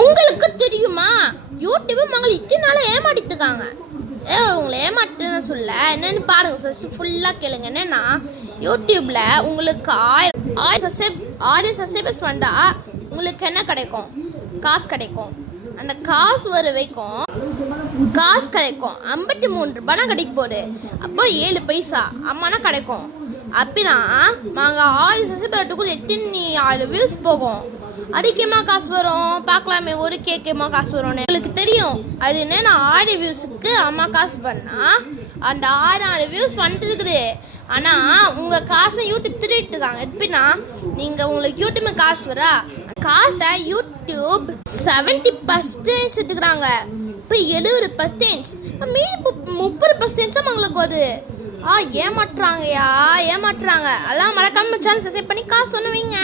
உங்களுக்கு தெரியுமா யூடியூப் மங்களை இத்தனால ஏமாட்டிட்டுருக்காங்க. உங்களை ஏமாட்டுன்னு சொல்ல என்னென்னு பாருங்கள் ஃபுல்லாக கேளுங்க. என்னென்னா யூடியூப்பில் உங்களுக்கு 1000 சப்ஸ்கிரைபர்ஸ் வந்தால் உங்களுக்கு என்ன கிடைக்கும்? காசு கிடைக்கும். அந்த காசு வர வைக்கும் காசு கிடைக்கும் 53 ரூபாய் கிடைக்க போகுது. அப்போ 7 பைசா அம்மானா கிடைக்கும். அப்படின்னா நாங்கள் 1000 சப்ஸ்கிரைபர்ட்டுக்குள்ள எத்தனை 1000 வியூஸ் போகும். அதுக்கேமா காசு வரும்? பார்க்கலாமே, ஒரு கேக்கேமா காசு வரும்னு உங்களுக்கு தெரியும். அது என்ன, நான் 1000 வியூஸுக்கு அம்மா காசு பண்ணால் அந்த 1000 வியூஸ் வந்துருக்குது. ஆனால் உங்கள் காசை யூடியூப் திருட்டு இருக்காங்க. எப்படின்னா நீங்கள் உங்களுக்கு யூடியூப் காசு வரா காசை யூடியூப் 70% எடுத்துக்கிறாங்க. இப்போ 70%, மீதி 30% அவங்களுக்கு வருது. ஏமாட்டுறாங்கய்யா, ஏமாட்டுறாங்க. எல்லாம் மறக்காம சேனல் சப்ஸ்கிரைப் பண்ணி காசு ஒன்று வைங்க.